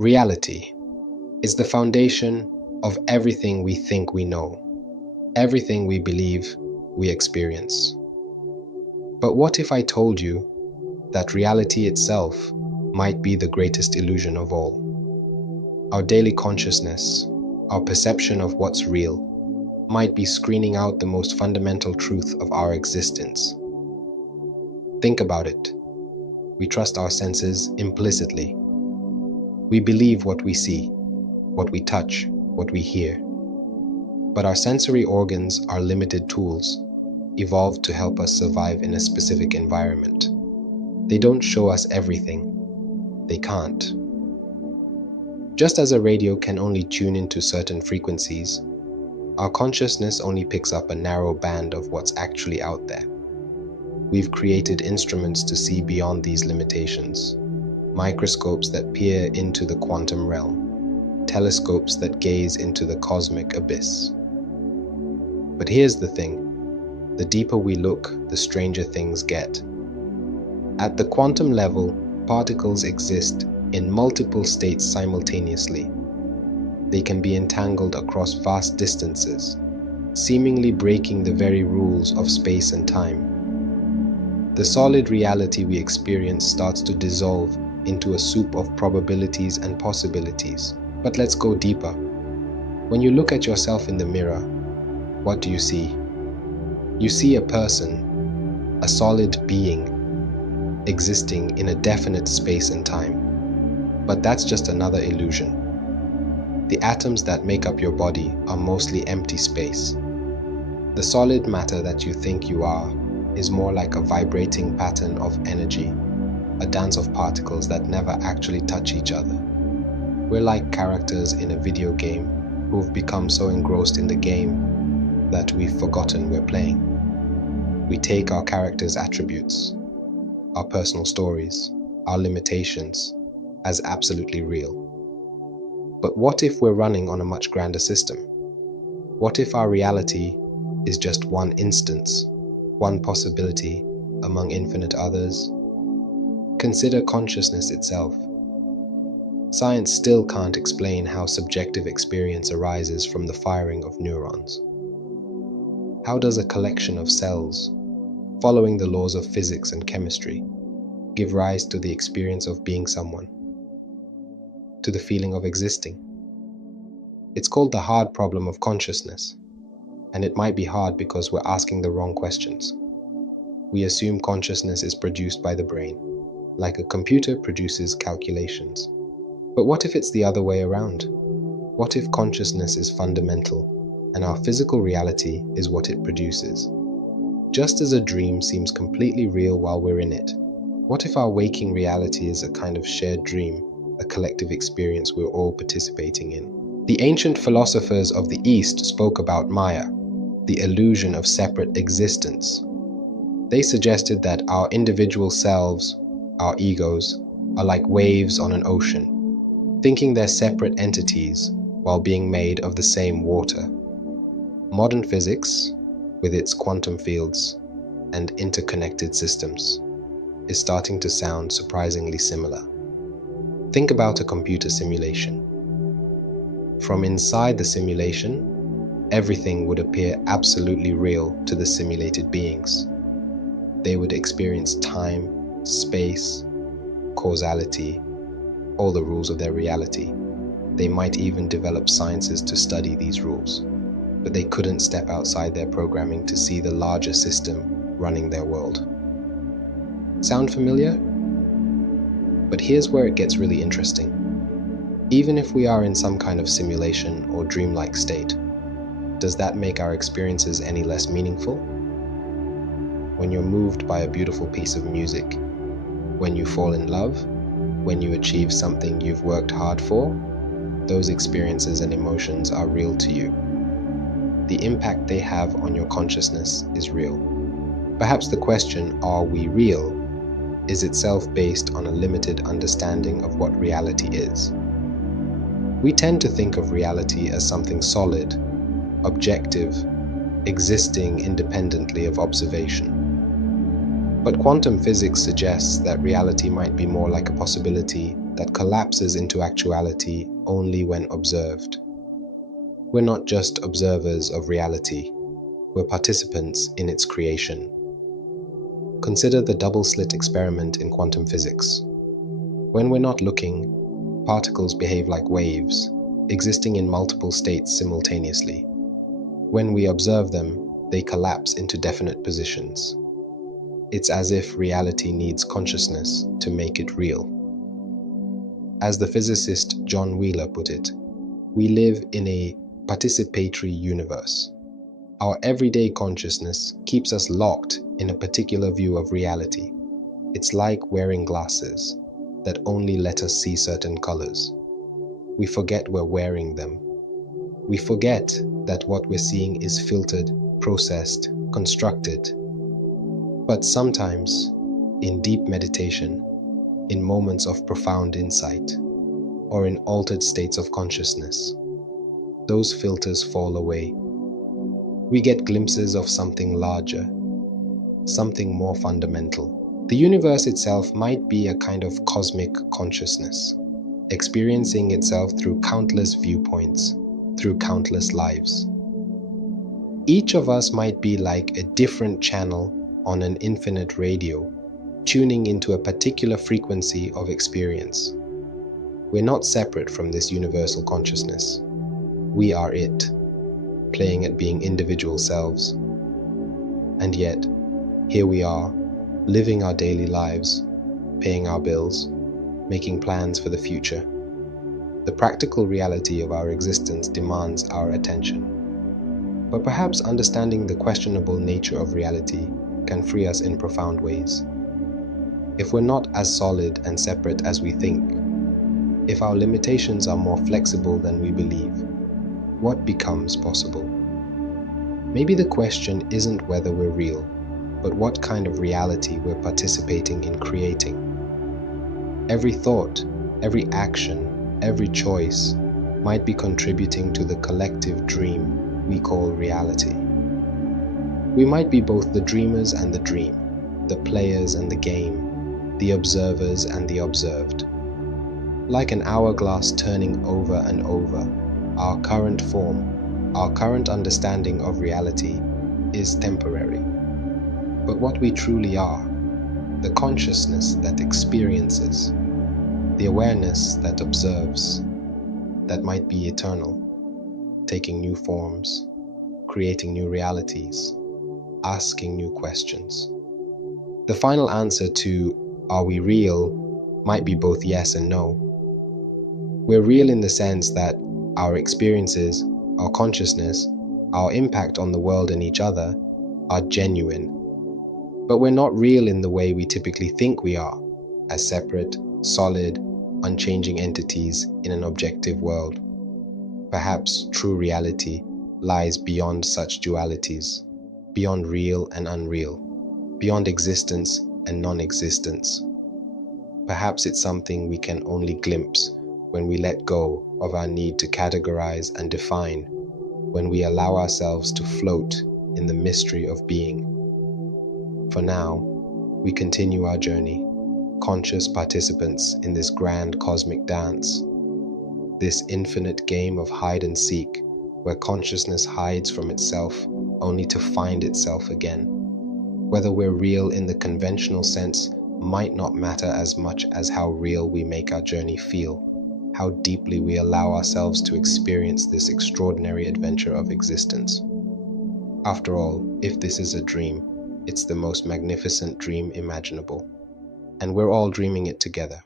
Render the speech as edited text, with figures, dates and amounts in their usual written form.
Reality is the foundation of everything we think we know, everything we believe we experience. But what if I told you that reality itself might be the greatest illusion of all? Our daily consciousness, our perception of what's real, might be screening out the most fundamental truth of our existence. Think about it. We trust our senses implicitly. We believe what we see, what we touch, what we hear. But our sensory organs are limited tools, evolved to help us survive in a specific environment. They don't show us everything. They can't. Just as a radio can only tune into certain frequencies, our consciousness only picks up a narrow band of what's actually out there. We've created instruments to see beyond these limitations, microscopes that peer into the quantum realm, telescopes that gaze into the cosmic abyss. But here's the thing, the deeper we look, the stranger things get. At the quantum level, particles exist in multiple states simultaneously. They can be entangled across vast distances, seemingly breaking the very rules of space and time. The solid reality we experience starts to dissolve into a soup of probabilities and possibilities. But let's go deeper. When you look at yourself in the mirror, what do you see? You see a person, a solid being, existing in a definite space and time. But that's just another illusion. The atoms that make up your body are mostly empty space. The solid matter that you think you are is more like a vibrating pattern of energy, a dance of particles that never actually touch each other. We're like characters in a video game who've become so engrossed in the game that we've forgotten we're playing. We take our characters' attributes, our personal stories, our limitations, as absolutely real. But what if we're running on a much grander system? What if our reality is just one instance, one possibility among infinite others? Consider consciousness itself. Science still can't explain how subjective experience arises from the firing of neurons. How does a collection of cells, following the laws of physics and chemistry, give rise to the experience of being someone, to the feeling of existing? It's called the hard problem of consciousness, and it might be hard because we're asking the wrong questions. We assume consciousness is produced by the brain, like a computer produces calculations. But what if it's the other way around? What if consciousness is fundamental, and our physical reality is what it produces? Just as a dream seems completely real while we're in it, what if our waking reality is a kind of shared dream, a collective experience we're all participating in? The ancient philosophers of the East spoke about Maya, the illusion of separate existence. They suggested that our individual selves, our egos, are like waves on an ocean, thinking they're separate entities while being made of the same water. Modern physics, with its quantum fields and interconnected systems, is starting to sound surprisingly similar. Think about a computer simulation. From inside the simulation, everything would appear absolutely real to the simulated beings. They would experience time, space, causality, all the rules of their reality. They might even develop sciences to study these rules, but they couldn't step outside their programming to see the larger system running their world. Sound familiar? But here's where it gets really interesting. Even if we are in some kind of simulation or dreamlike state, does that make our experiences any less meaningful? When you're moved by a beautiful piece of music, when you fall in love, when you achieve something you've worked hard for, those experiences and emotions are real to you. The impact they have on your consciousness is real. Perhaps the question, are we real, is itself based on a limited understanding of what reality is. We tend to think of reality as something solid, objective, existing independently of observation. But quantum physics suggests that reality might be more like a possibility that collapses into actuality only when observed. We're not just observers of reality, we're participants in its creation. Consider the double-slit experiment in quantum physics. When we're not looking, particles behave like waves, existing in multiple states simultaneously. When we observe them, they collapse into definite positions. It's as if reality needs consciousness to make it real. As the physicist John Wheeler put it, we live in a participatory universe. Our everyday consciousness keeps us locked in a particular view of reality. It's like wearing glasses that only let us see certain colors. We forget we're wearing them. We forget that what we're seeing is filtered, processed, constructed. But sometimes, in deep meditation, in moments of profound insight, or in altered states of consciousness, those filters fall away. We get glimpses of something larger, something more fundamental. The universe itself might be a kind of cosmic consciousness, experiencing itself through countless viewpoints, through countless lives. Each of us might be like a different channel on an infinite radio, tuning into a particular frequency of experience. We're not separate from this universal consciousness. We are it, playing at being individual selves. And yet, here we are, living our daily lives, paying our bills, making plans for the future. The practical reality of our existence demands our attention. But perhaps understanding the questionable nature of reality can free us in profound ways. If we're not as solid and separate as we think, if our limitations are more flexible than we believe, what becomes possible? Maybe the question isn't whether we're real, but what kind of reality we're participating in creating. Every thought, every action, every choice might be contributing to the collective dream we call reality. We might be both the dreamers and the dream, the players and the game, the observers and the observed. Like an hourglass turning over and over, our current form, our current understanding of reality is temporary. But what we truly are, the consciousness that experiences, the awareness that observes, that might be eternal, taking new forms, creating new realities, asking new questions. The final answer to "are we real?" might be both yes and no. We're real in the sense that our experiences, our consciousness, our impact on the world and each other are genuine. But we're not real in the way we typically think we are, as separate, solid, unchanging entities in an objective world. Perhaps true reality lies beyond such dualities, beyond real and unreal, beyond existence and non-existence. Perhaps it's something we can only glimpse when we let go of our need to categorize and define, when we allow ourselves to float in the mystery of being. For now, we continue our journey, conscious participants in this grand cosmic dance, this infinite game of hide and seek, where consciousness hides from itself only to find itself again. Whether we're real in the conventional sense might not matter as much as how real we make our journey feel, how deeply we allow ourselves to experience this extraordinary adventure of existence. After all, if this is a dream, it's the most magnificent dream imaginable, and we're all dreaming it together.